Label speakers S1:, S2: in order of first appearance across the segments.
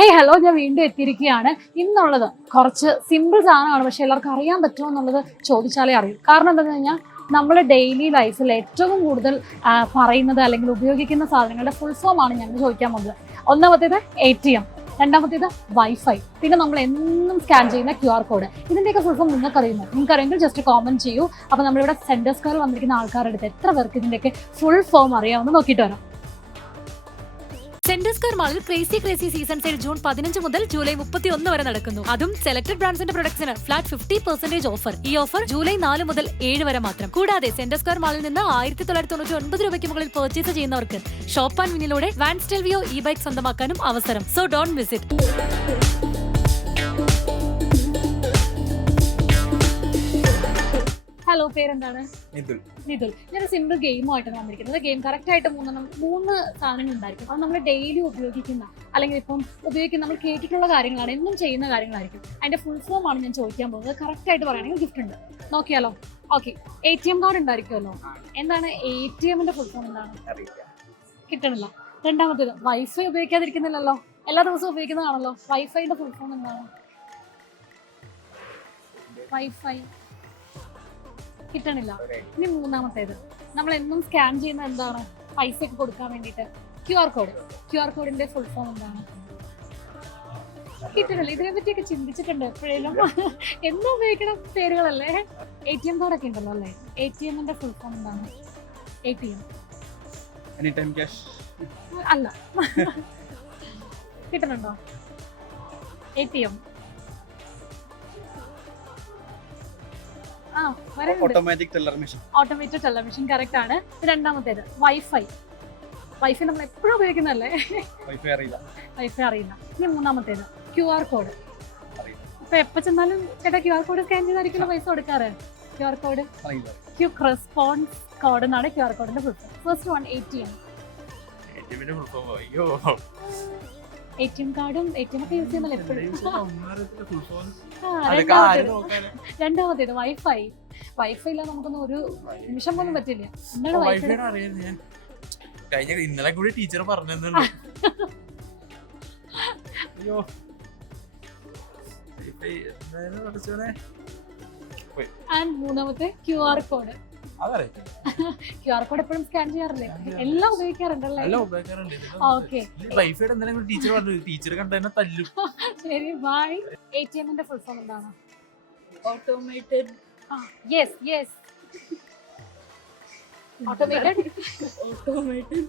S1: Hey hello ഞാൻ വീണ്ടും എത്തിയിരിക്കുകയാണ്. ഇന്നുള്ളത് കുറച്ച് സിമ്പിൾ സാധനമാണ് പക്ഷെ എല്ലാവർക്കും അറിയാൻ പറ്റുമോ എന്നുള്ളത് ചോദിച്ചാലേ അറിയൂ. കാരണം എന്താണെന്ന് കഴിഞ്ഞാൽ നമ്മൾ ഡെയിലി ലൈഫിൽ ഏറ്റവും കൂടുതൽ പറയുന്നത് അല്ലെങ്കിൽ ഉപയോഗിക്കുന്ന സാധനങ്ങളുടെ ഫുൾ ഫോം ആണ് ഞങ്ങൾ ചോദിക്കാൻ പോകുന്നത്. ഒന്നാമത്തേത് എ ടി എം രണ്ടാമത്തേത് വൈഫൈ പിന്നെ നമ്മൾ എന്നും സ്കാൻ ചെയ്യുന്ന ക്യു ആർ കോഡ് ഇതിന്റെയൊക്കെ അറിയുമോ നിങ്ങൾക്ക് അറിയെങ്കിൽ ജസ്റ്റ് കോമന്റ് ചെയ്യൂ. അപ്പോൾ നമ്മളിവിടെ സെന്റർ സ്ക്വയർ വന്നിരിക്കുന്ന ആൾക്കാരുടെ അടുത്ത് എത്ര പേർക്ക് ഇതിന്റെയൊക്കെ ഫുൾ ഫോം അറിയാമെന്ന് നോക്കിയിട്ട് വരാം.
S2: സെന്റർ സ്ക്വയർ മാളിൽ crazy crazy season sale June പതിനഞ്ച് മുതൽ ജൂലൈ മുപ്പത്തി ഒന്ന് വരെ നടക്കുന്നു. അതും സെലക്ടഡ് ബ്രാൻഡ്സിന്റെ പ്രൊഡക്ട്സിന് ഫ്ലാറ്റ് ഫിഫ്റ്റി പെർസെന്റേജ് ഓഫർ ഈ ഓഫർ ജൂലൈ നാല് മുതൽ ഏഴ് വരെ മാത്രം. കൂടാതെ സെന്റർ സ്ക്വയർ മാളിൽ നിന്ന് ആയിരത്തി തൊള്ളായിരത്തി തൊണ്ണൂറ്റി ഒൻപത് രൂപയ്ക്ക് മുകളിൽ പർച്ചേസ് ചെയ്യുന്നവർക്ക് ഷോപ്പ് ആൻഡ് വിനിലൂടെ വാൻ സ്റ്റെൽവിയോ ഇ ബൈക്ക് സ്വന്തമാക്കാനും അവസരം. സോ ഡോണ്ട് വിസിറ്റ്
S1: ഹലോ പേരെന്താണ്?
S3: നിതുൽ
S1: നിതുൽ ഞാൻ സിമ്പിൾ ഗെയിമായിട്ടാണ് വന്നിരിക്കുന്നത്. ഗെയിം കറക്റ്റ് ആയിട്ട് മൂന്നെണ്ണം മൂന്ന് സാധനങ്ങൾ ഉണ്ടായിരിക്കും. അത് നമ്മൾ ഡെയിലി ഉപയോഗിക്കുന്ന അല്ലെങ്കിൽ ഇപ്പം ഉപയോഗിക്കുന്ന നമ്മൾ കേട്ടിട്ടുള്ള കാര്യങ്ങളാണ് എന്നും ചെയ്യുന്ന കാര്യങ്ങളായിരിക്കും. അതിന്റെ ഫുൾ ഫോം ആണ് ഞാൻ ചോദിക്കാൻ പോകുന്നത്. കറക്റ്റ് ആയിട്ട് പറയുകയാണെങ്കിൽ ഗിഫ്റ്റ് ഉണ്ട്. നോക്കിയാലോ? Okay A T M card ഉണ്ടായിരിക്കുമല്ലോ. എന്താണ് എ ടി എമ്മിന്റെ ഫുൾ ഫോം എന്താണ്? കിട്ടണില്ല. രണ്ടാമത്തേത് വൈഫൈ ഉപയോഗിക്കാതിരിക്കുന്നില്ലല്ലോ. എല്ലാ ദിവസവും ഉപയോഗിക്കുന്നതാണല്ലോ. വൈഫൈയുടെ ഫുൾ ഫോം എന്താണ്? വൈഫൈ കിട്ടണില്ല. ഇനി മൂന്നാമത്തേത്. നമ്മൾ എന്നും സ്കാൻ ചെയ്യുന്ന എന്താണ്? പൈസ ഒക്കെ കൊടുക്കാൻ വേണ്ടിയിട്ട് Q R code Q R കോഡിന്റെ ഫുൾ ഫോം എന്താണ്? കിട്ടണില്ല. ഇതിനെ പറ്റിയൊക്കെ ചിന്തിച്ചിട്ടുണ്ട് എപ്പോഴേലും. എന്നും ഉപയോഗിക്കണ പേരുകളല്ലേ? എ ടി എം കാർഡൊക്കെ ഉണ്ടല്ലോ അല്ലേ? എ ടി എമ്മിന്റെ ഫുൾ ഫോം എന്താണ്? എ ടി എം അല്ല. കിട്ടുന്നുണ്ടോ A T M
S3: automatic teller machine
S1: automated television correct ആണ്. രണ്ടാമത്തേത് വൈഫൈ വൈഫൈ നമ്മൾ എപ്പോഴും ഉപയോഗിക്കുന്നതല്ലേ?
S3: വൈഫൈ അറിയില്ല.
S1: വൈഫൈ അറിയില്ല. ഇനി മൂന്നാമത്തേത് ക്യു ആർ കോഡ് ഇപ്പൊ എപ്പോ ചെന്നാലും ചേട്ടാ ക്യു ആർ കോഡ് സ്കാൻ ചെയ്തായിരിക്കും പൈസ കൊടുക്കാറ്? Q R code Q response code എന്നാണ് ക്യു ആർ കോഡിന്റെ full first one A T M A T M കാർഡും എ ടി എം ഒക്കെ യൂസ് ചെയ്യുന്നല്ലോ എപ്പോഴും? രണ്ടാമത്തേത്. വൈഫൈ. വൈഫൈ ഇല്ല നമുക്കൊന്നും ഒരു നിമിഷം പോലും പറ്റില്ല എന്താണ് വൈഫൈ
S4: കഴിഞ്ഞ ഇന്നലെ കൂടി ടീച്ചർ പറഞ്ഞു അയ്യോ.
S1: ആൻഡ് മൂന്നാമത്തെ Q R code. Q R code എപ്പോഴും സ്കാൻ ചെയ്യാറില്ലേ? എല്ലാം ഉപയോഗിക്കാറുണ്ടല്ലേ
S4: എല്ലാം ഉപയോഗിക്കാറുണ്ട്.
S1: ഓക്കെ
S4: വൈഫൈയുടെ എന്തെങ്കിലും ടീച്ചർ പറഞ്ഞു ടീച്ചർ കണ്ട തന്നെ തല്ലും.
S1: ശരി ബൈ എ ടി എമ്മിന്റെ ഫുൾ ഫോം എന്താണ്?
S5: Automated.
S1: Yes yes automated
S5: automated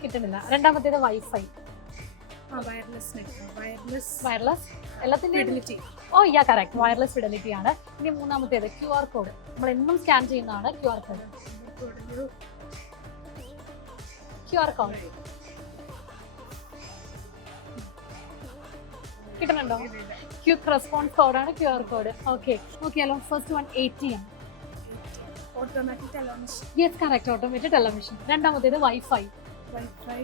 S1: കിട്ടുന്നില്ല. രണ്ടാമത്തേത് wifi
S5: wireless fidelity
S1: oh yeah correct wireless fidelity ആണ്. ഇനി മൂന്നാമത്തേത് ക്യു ആർ കോഡ് നമ്മൾ എന്നും സ്കാൻ ചെയ്യുന്നതാണ് Q R code Q R code കിട്ടുന്നുണ്ടോ? ക്യൂക്ക് റെസ്പോൺസ് കോഡാണ് ക്യു ആർ കോഡ് ഓക്കെ നോക്കിയാലോ first one A T M
S5: automatic teller machine
S1: yes correct automatic teller machine രണ്ടാമത്തേത് വൈഫൈ
S5: വൈഫൈ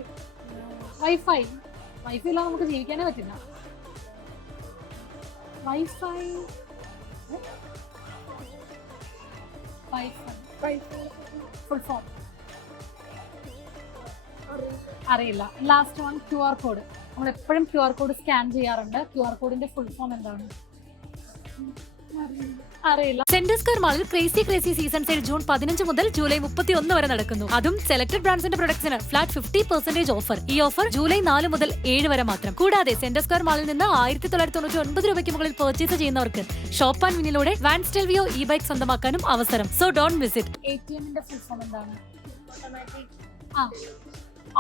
S1: വൈഫൈ വൈഫൈ ഇല്ലാതെ നമുക്ക് ജീവിക്കാനേ പറ്റില്ല. വൈഫൈ ഫുൾ ഫോം അറിയില്ല. Last one Q R code നമ്മൾ എപ്പോഴും ക്യു ആർ കോഡ് സ്കാൻ ചെയ്യാറുണ്ട്. ക്യു ആർ കോഡിന്റെ ഫുൾ ഫോം എന്താണ്? അറിയില്ല.
S2: സെന്റർ സ്ക്വയർ മാളിൽ crazy crazy season sale June പതിനഞ്ച് മുതൽ ജൂലൈ മുപ്പത്തി ഒന്ന് വരെ നടക്കുന്നു. അതും സെലക്ടഡ് ബ്രാൻഡ്സിന്റെ പ്രൊഡക്ട്സിന് ഫ്ലാറ്റ് ഫിഫ്റ്റി പെർസെന്റേജ് ഓഫർ ഈ ഓഫർ ജൂലൈ നാല് മുതൽ ഏഴ് വരെ മാത്രം. കൂടാതെ സെന്റർ സ്ക്വയർ മാളിൽ നിന്ന് ആയിരത്തി തൊള്ളായിരത്തി തൊണ്ണൂറ്റി ഒൻപത് രൂപയ്ക്ക് മുകളിൽ പർച്ചേസ് ചെയ്യുന്നവർക്ക് ഷോപ്പ് ആൻഡ് വിനിലൂടെ വാൻ സ്റ്റെൽവിയോ ഇ ബൈക്ക് സ്വന്തമാക്കാനും അവസരം so don't visit
S1: A T എമ്മിന്റെ ഫുൾ ഫോം എന്താണ്? ആ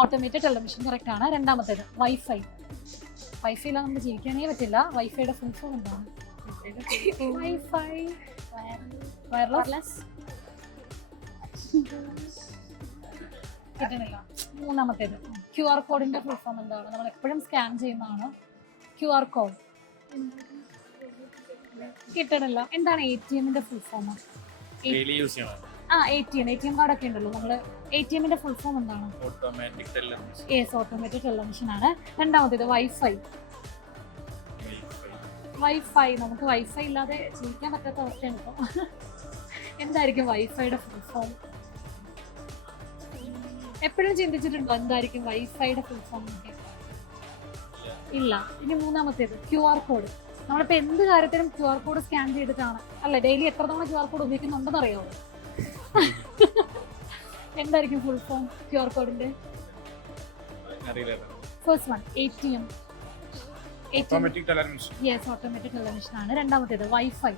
S1: ഓട്ടോമേറ്റഡ് ടെലിവിഷൻ കറക്റ്റ് ആണ്. രണ്ടാമത്തേത് വൈഫൈ വൈഫൈ ഇല്ലാതെ നമുക്ക് ജീവിക്കാനേ പറ്റില്ല. വൈഫൈയുടെ ഫുൾ ഫോം എന്താണ്? വൈഫൈ വയർലെസ് കിട്ടണില്ല മൂന്നാമത്തേത്. ക്യു ആർ കോഡിന്റെ ഫുൾ ഫോം എന്താണ്? നമ്മൾ എപ്പോഴും സ്കാൻ ചെയ്യുന്നതാണ് ക്യു ആർ കോഡ് കിട്ടണില്ല എന്താണ് എ ടി എമ്മിന്റെ ഫുൾ ഫോം ആ A T M A T M card ഒക്കെ ഉണ്ടല്ലോ. നമ്മൾ എ ടി എമ്മിന്റെ ഫുൾ ഫോം എന്താണ്?
S4: Automatic teller machine
S1: yes automated television ആണ്. രണ്ടാമത്തേത് വൈഫൈ വൈഫൈ നമുക്ക് വൈഫൈ ഇല്ലാതെ ജീവിക്കാൻ പറ്റാത്ത അവസ്ഥയാണ് ഇപ്പോൾ എന്തായിരിക്കും വൈഫൈയുടെ ഫുൾ ഫോം എപ്പോഴും ചിന്തിച്ചിട്ടുണ്ടോ എന്തായിരിക്കും വൈഫൈയുടെ ഫുൾ ഫോം ഇല്ല. ഇനി മൂന്നാമത്തേത് ക്യു ആർ കോഡ് നമ്മളിപ്പോൾ എന്ത് കാര്യത്തിനും ക്യു ആർ കോഡ് സ്കാൻ ചെയ്തിട്ടാണ്. അല്ലെ ഡെയിലി എത്ര തവണ ക്യു ആർ കോഡ് ഉപയോഗിക്കുന്നുണ്ടെന്ന് അറിയാമോ എന്തായിരിക്കും ഫുൾ ഫോം ക്യു ആർ കോഡിന്റെ first one A T M
S3: automatic teller
S1: yes automatic television ആണ്. രണ്ടാമത്തേത് വൈഫൈ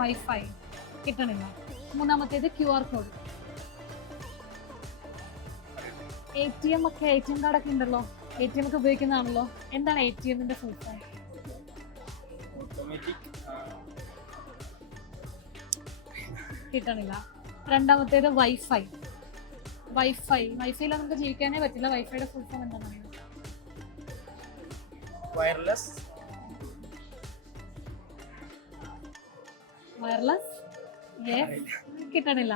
S1: വൈഫൈ കിട്ടണില്ല. മൂന്നാമത്തേത് Q R code A T M ഒക്കെ എ ടി എം കാർഡൊക്കെ ഉണ്ടല്ലോ. എ ടി എം ഒക്കെ ഉപയോഗിക്കുന്നതാണല്ലോ. എന്താണ് എ ടി എമ്മിന്റെ ഫുൾ ഫോം കിട്ടണില്ല. രണ്ടാമത്തേത് വൈഫൈ വൈഫൈ വൈഫൈയിൽ നമുക്ക് ജീവിക്കാനേ പറ്റില്ല. വൈഫൈയുടെ ഫുൾ ഫോം എന്താ
S3: വയർലെസ്
S1: വയർലെസ് കിട്ടണില്ല.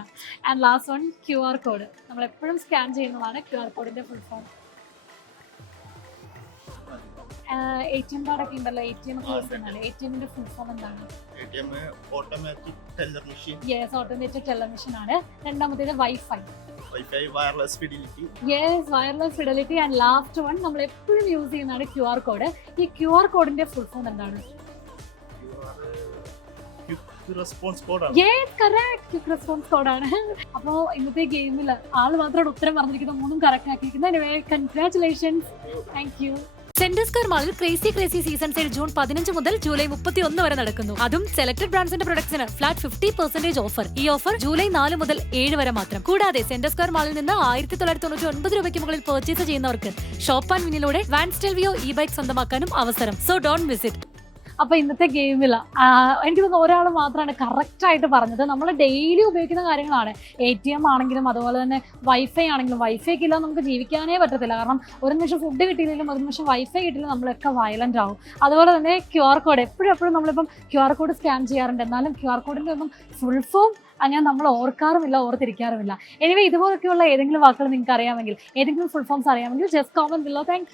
S1: And last one Q R code നമ്മൾ എപ്പോഴും സ്കാൻ ചെയ്യുന്നതാണ് ക്യു ആർ കോഡിന്റെ full form A T M കാർഡൊക്കെ ഉണ്ടല്ലോ. എ ടി എം ഒക്കെ യൂസ് ചെയ്യുന്നതാണ് എ ടി എമ്മിന്റെ ഫുൾ ഫോം എന്താണ്? ഓട്ടോമാറ്റിക് ടെല്ലർ ആണ്. രണ്ടാമത്തേത് wifi yes wireless fidelity and last one നമ്മൾ എപ്പോഴും യൂസ് ചെയ്യുന്നതാണ് ക്യു ആർ കോഡ് ഈ ക്യു ആർ കോഡിന്റെ ഫുൾ ഫോം എന്താണ്? ക്വിക്ക് റെസ്പോൺസ് കോഡാണ് അപ്പോൾ ഇന്നത്തെ ഗെയിമിൽ ആൾ മാത്രമാണ് ഉത്തരം പറഞ്ഞിരിക്കുന്നത്. മൂന്നും correct ആക്കിയിരിക്കുന്നത്. Congratulations thank you
S2: centre square മാളിൽ crazy crazy season sale June പതിനഞ്ച് മുതൽ ജൂലൈ മുപ്പത്തി ഒന്ന് വരെ നടക്കുന്നു. അതും സെലക്ടഡ് ബ്രാൻഡ്സിന്റെ പ്രൊഡക്ട്സിന് ഫ്ലാറ്റ് ഫിഫ്റ്റി പെർസെന്റേജ് ഓഫർ ഈ ഓഫർ ജൂലൈ നാല് മുതൽ ഏഴ് വരെ മാത്രം. കൂടാതെ സെന്റർ സ്ക്വയർ മാളിൽ നിന്ന് ആയിരത്തി തൊള്ളായിരത്തി തൊണ്ണൂറ്റി ഒൻപത് രൂപയ്ക്ക് മുകളിൽ പർച്ചേസ് ചെയ്യുന്നവർക്ക് ഷോപ്പ് ആൻഡ് വിനിലൂടെ വാൻ സ്റ്റെൽവിയോ ഇ ബൈക്ക് സ്വന്തമാക്കാനും അവസരം. സോ ഡോണ്ട് വിസിറ്റ്
S1: അപ്പോൾ ഇന്നത്തെ ഗെയിമിൽ എനിക്ക് തോന്നുന്നു ഒരാൾ മാത്രമാണ് കറക്റ്റ് ആയിട്ട് പറഞ്ഞത്. നമ്മൾ ഡെയിലി ഉപയോഗിക്കുന്ന കാര്യങ്ങളാണ്. എ ടി എം ആണെങ്കിലും അതുപോലെ തന്നെ വൈഫൈ ആണെങ്കിലും വൈഫൈ ഒക്കെ ഇല്ലാതെ നമുക്ക് ജീവിക്കാനേ പറ്റത്തില്ല. കാരണം ഒരു നിമിഷം ഫുഡ് കിട്ടിയില്ലെങ്കിലും ഒരു നിമിഷം വൈഫൈ കിട്ടിയില്ലെങ്കിൽ നമ്മളൊക്കെ വയലന്റ് ആവും. അതുപോലെ തന്നെ ക്യു ആർ കോഡ് എപ്പോഴും എപ്പോഴും നമ്മളിപ്പം ക്യു ആർ കോഡ് സ്കാൻ ചെയ്യാറുണ്ട്. എന്നാലും ക്യു ആർ കോഡിന്റെ ഒന്നും ഫുൾ ഫോം അങ്ങനെ നമ്മൾ ഓർക്കാറുമില്ല ഓർത്തിരിക്കാറുമില്ല. എനിവേ ഇതുപോലൊക്കെയുള്ള ഏതെങ്കിലും വാക്കുകൾ നിങ്ങൾക്ക് അറിയാമെങ്കിൽ ഏതെങ്കിലും ഫുൾ ഫോംസ് അറിയാമെങ്കിൽ ജസ്റ്റ് കോമൻ ബില്ലോ താങ്ക്